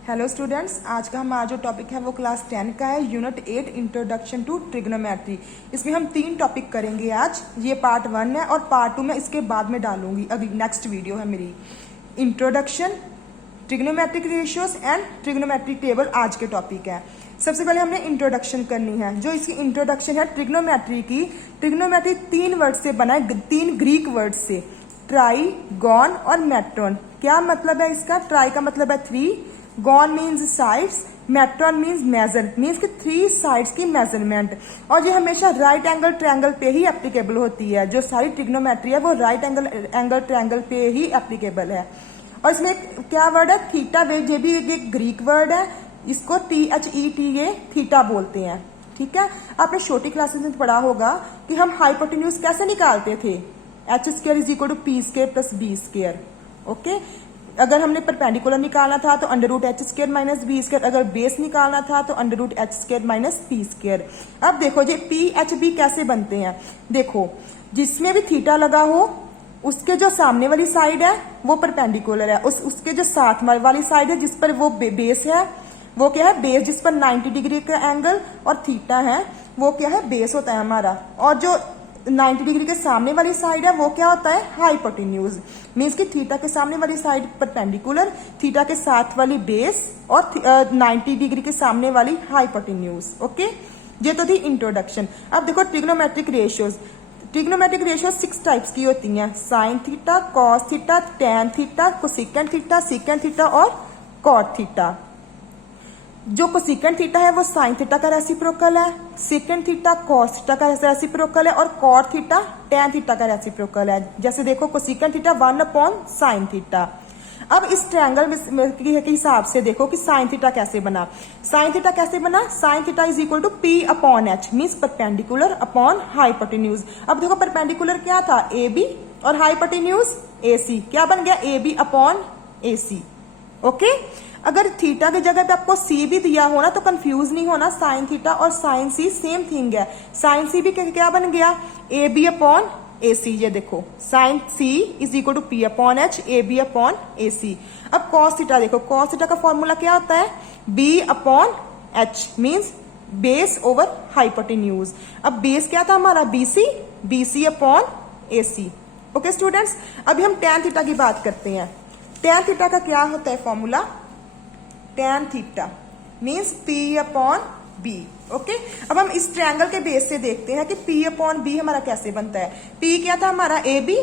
Hello students, आज का हमारा जो टॉपिक है वो क्लास 10 का है, यूनिट 8 इंट्रोडक्शन टू ट्रिग्नोमेट्री। इसमें हम 3 टॉपिक करेंगे आज। ये पार्ट 1 है और पार्ट 2 मैं इसके बाद में डालूंगी, अगली नेक्स्ट वीडियो है मेरी। Introduction, trigonometric ratios and trigonometric table आज के टॉपिक है। सबसे पहले हमने इंट्रोडक्शन करनी है। जो इसकी इंट्रोडक्शन है ट्रिग्नोमेट्री की, ट्रिग्नोमेट्री 3 वर्ड से बना है, 3 ग्रीक वर्ड से, ट्राई, गॉन और मेट्रॉन। क्या मतलब है इसका? ट्राई का मतलब है 3, gon means sides, metron means measure, means कि 3 साइड्स की मेजरमेंट। और ये हमेशा राइट एंगल ट्रायंगल पे ही एप्लीकेबल होती है। जो सारी ट्रिग्नोमेट्री है वो राइट एंगल ट्रायंगल पे ही एप्लीकेबल है। और इसमें क्या वर्ड है? थीटा। ये भी एक ग्रीक वर्ड है, इसको THETA थीटा बोलते हैं। ठीक है, आपने छोटी क्लासेस में पढ़ा होगा कि हम हाइपोटेन्यूज कैसे निकालते थे, h² = p² + b²। ओके, अगर हमने परपेंडिकुलर निकालना था तो √h² - b²। अगर बेस निकालना था तो √h² - p²। अब देखो ये PHB कैसे बनते हैं। देखो, जिसमें भी थीटा लगा हो उसके जो सामने वाली साइड है वो परपेंडिकुलर है, उसके जो साथ वाली साइड है जिस पर वो बेस है वो क्या है? बेस, जिस पर 90 डिग्री का एंगल और थीटा है वो क्या है? बेस होता है हमारा। और जो 90 डिग्री के सामने वाली साइड है वो क्या होता है? हाइपोटेन्यूज। मीन्स कि थीटा के सामने वाली साइड परपेंडिकुलर, थीटा के साथ वाली बेस और 90 डिग्री के सामने वाली हाइपोटेन्यूज। ओके, ये तो थी इंट्रोडक्शन। अब देखो trigonometric ratios. Trigonometric ratio 6 types की होती हैं, sign theta, cos theta, tan theta, cosecant theta, secant theta और कॉट थीटा। जो कोसेकेंट थीटा है वो साइन थीटा का रेसिप्रोकल है, सेकेंट थीटा कॉस थीटा का रेसिप्रोकल है और कॉट थीटा टैन थीटा का रेसिप्रोकल है। जैसे देखो, कोसेकेंट थीटा 1/sin थीटा। अब इस ट्रायंगल के हिसाब से देखो कि साइन थीटा कैसे बना। साइन थीटा कैसे बना? Sine theta = P/H, means perpendicular upon hypotenuse. अब देखो परपेंडिकुलर क्या था? AB और हाइपोटेन्यूज AC। क्या बन गया? AB/AC। ओके, अगर थीटा की जगह पे आपको C भी दिया हो ना तो कंफ्यूज नहीं होना, साइन थीटा और साइन C सेम थिंग है। साइन C भी क्या बन गया? AB/AC। ये देखो, साइन C = P/H, AB/AC। अब कॉस थीटा देखो, कॉस थीटा का फॉर्मूला क्या होता है? B/H, means base over hypotenuse. अब बेस क्या था हमारा? BC/AC। ओके स्टूडेंट्स, अभी हम टैन थीटा की बात करते हैं। टैन थीटा का क्या होता है formula? Tan theta means P/B। Okay, अब हम इस ट्रायंगल के बेस से देखते हैं कि P/B हमारा कैसे बनता है। P क्या था हमारा? AB,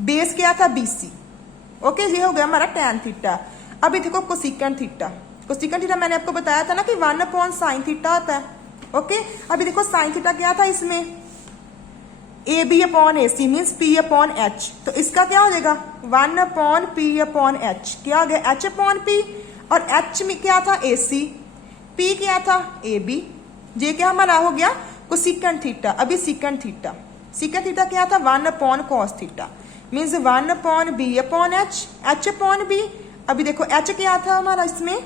बेस क्या था? BC। ओके, ये हो गया हमारा टैन थीटा। अभी देखो कोसेकेंट थीटा। कोसेकेंट थीटा मैंने आपको बताया था ना कि 1/sin थीटा होता है। ओके, अभी देखो साइन थीटा क्या था इसमें? AB/AC means P/H। तो इसका क्या हो जाएगा? 1/P/H। क्या हो गया? H/P। और H में क्या था? AC। P क्या था? AB। ये क्या हमारा हो गया? Cosecant theta. अभी सेकेंट थीटा, सेकेंट थीटा क्या था? 1/cos theta, means 1/B/H, H/B। अभी देखो H क्या था हमारा इसमें?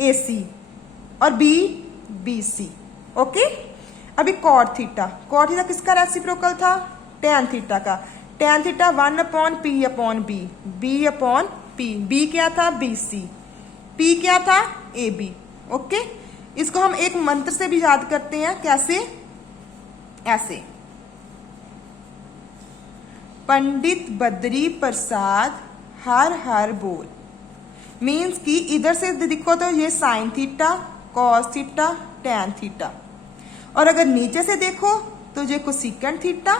AC और B BC। ओके, अभी कॉट थीटा। कॉट थीटा किसका रेसिप्रोकल था? टैन थीटा का। Tan theta 1/P/B, B/P। B क्या था? BC। P क्या था? AB। ओके, इसको हम एक मंत्र से भी याद करते हैं। कैसे? ऐसे, पंडित बद्री प्रसाद हर हर बोल। मीन्स कि इधर से देखो तो ये sine theta, cos theta, tan theta. और अगर नीचे से देखो तो ये cosecant theta,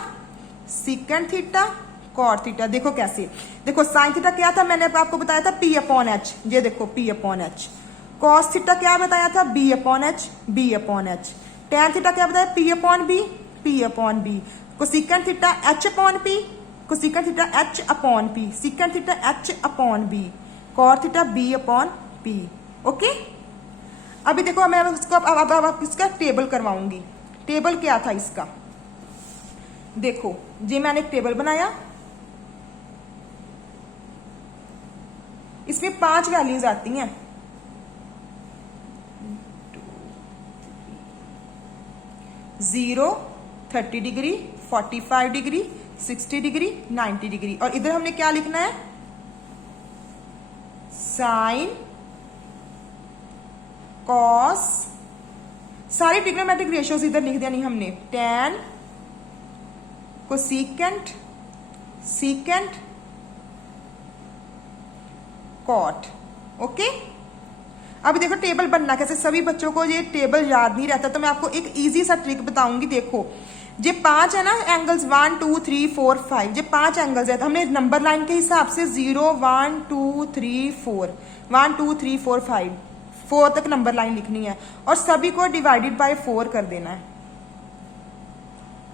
secant theta, cot theta. देखो कैसे, देखो साइन थीटा क्या था? मैंने आपको बताया था P/H। ये देखो P/H। कॉस थीटा क्या बताया था? B/H। टैन थीटा क्या बताया? P/B। Cosecant theta H/P, cosecant theta H/P, secant theta H/B, cot theta B/P। Okay, अभी देखो मैं इसको अब इसका टेबल करवाऊंगी। टेबल क्या था इसका? देखो, ये मैंने एक टेबल बनाया, इसमें 5 वैल्यूज आती हैं। 0, 30 डिग्री, 45 डिग्री, 60 डिग्री, 90 डिग्री। और इधर हमने क्या लिखना है? साइन कॉस, सारी ट्रिग्नोमेट्रिक रेशियोज इधर लिख देनी हमने, tan, cosecant, secant, cot. Okay, अब देखो टेबल बनना कैसे। सभी बच्चों को ये टेबल याद नहीं रहता, तो मैं आपको एक इजी सा ट्रिक बताऊंगी। देखो ये 5 है ना एंगल्स, 1 2 3 4 5, ये 5 एंगल्स है, तो हमने नंबर लाइन के हिसाब से 0 1 2 3 4 1 2 3 4 5 4 तक नंबर लाइन लिखनी है और सभी को डिवाइडेड बाय 4 कर देना है।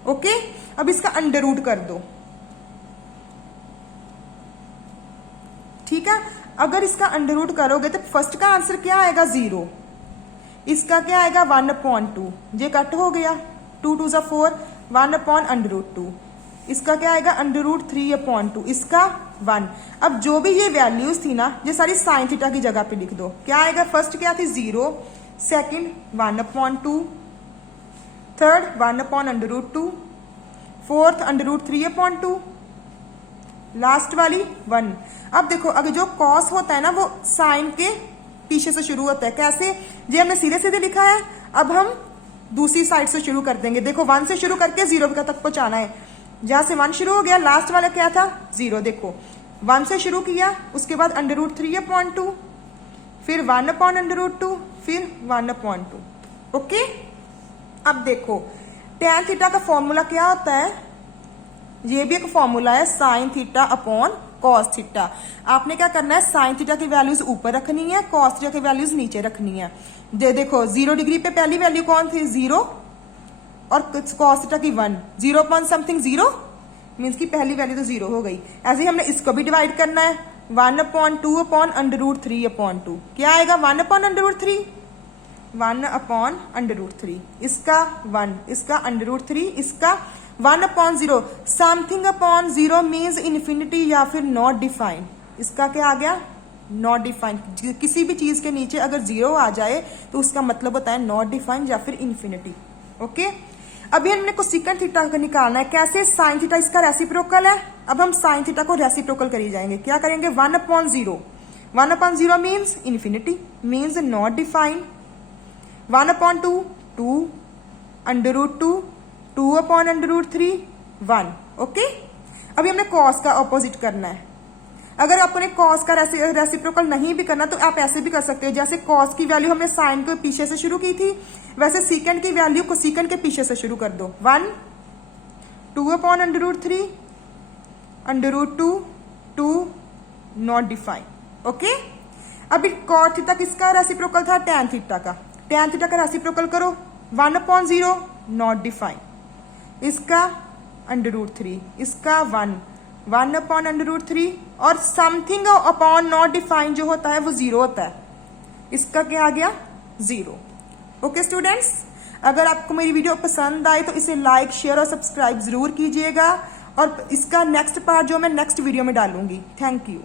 ओके, अब इसका अंडर रूट कर दो। ठीक है, अगर इसका अंडर रूट करोगे तो फर्स्ट का आंसर क्या आएगा 0, इसका क्या आएगा 1/2, ये कट हो गया, 2 2 ज़ा 4, 1/√2, इसका क्या आएगा अंडर रूट 3/2, इसका 1। अब जो भी ये वैल्यूज थी ना, ये सारी साइन थीटा की जगह पे लिख दो। क्या आएगा, फर्स्ट क्या थी 0, सेकंड 1/2, थर्ड 1/√2, फोर्थ √3/2, लास्ट वाली 1। अब देखो अगर जो कॉस होता है ना वो साइन के पीछे से शुरू होता है। कैसे, ये हमने सीधे सीधे लिखा है, अब हम दूसरी साइड से शुरू कर देंगे। देखो 1 से शुरू करके 0 तक पहुंचाना है। जहां से 1 शुरू हो गया, लास्ट वाला क्या था 0। देखो 1 से शुरू किया, उसके बाद √3/2, फिर 1/√2, फिर 1/2। ओके, अब देखो tan थीटा का फॉर्मूला क्या होता है, ये भी एक फॉर्मूला है, sine theta upon cos theta. आपने क्या करना है, साइन थीटा की वैल्यूज ऊपर रखनी है, कॉस थीटा की वैल्यूज नीचे रखनी है। देखो 0 डिग्री पे पहली वैल्यू कौन थी 0 और कॉस थीटा की 1, 0 अपॉन समथिंग 0 मीन्स की पहली वैल्यू तो 0 हो गई। ऐसे ही हमने इसको भी डिवाइड करना है, 1/2/√3/2, क्या आएगा 1/√3, 1/√3, इसका 1, इसका √3, इसका 1/0, समथिंग अपॉन 0 मीन्स इन्फिनिटी या फिर नॉट डिफाइंड। इसका क्या आ गया नॉट डिफाइंड। किसी भी चीज के नीचे अगर 0 आ जाए तो उसका मतलब होता है नॉट डिफाइंड या फिर इन्फिनिटी। ओके, अभी हमने कोसेकेंट थीटा को निकालना है। कैसे, साइन थीटा इसका रेसिप्रोकल है, अब हम साइन थीटा को रेसिप्रोकल करी जाएंगे। क्या करेंगे 1/0, 1/0 means infinity, means not defined, 1/2 2, √2, 2/√3 1। Okay, अभी हमने कॉस का ऑपोजिट करना है। अगर आपने कॉस का रेसिप्रोकल नहीं भी करना तो आप ऐसे भी कर सकते हो। जैसे कॉस की वैल्यू हमने साइन के पीछे से शुरू की थी, वैसे सीकेंट की वैल्यू कोसेकेंट के पीछे से शुरू कर दो। 1 2/√3, √2 2, नॉट डिफाइंड। ओके, अभी कॉट थीटा किसका रेसिप्रोकल था, tan थीटा का। tan थीटा का रेसिप्रोकल करो, 1/0 नॉट डिफाइंड, इसका √3, इसका 1, 1/√3 और समथिंग अपॉन नॉट डिफाइंड जो होता है वो 0 होता है, इसका क्या आ गया 0। ओके स्टूडेंट्स, अगर आपको मेरी वीडियो पसंद आए तो इसे लाइक शेयर और सब्सक्राइब जरूर कीजिएगा और इसका नेक्स्ट पार्ट जो मैं नेक्स्ट वीडियो में डालूंगी। Thank you.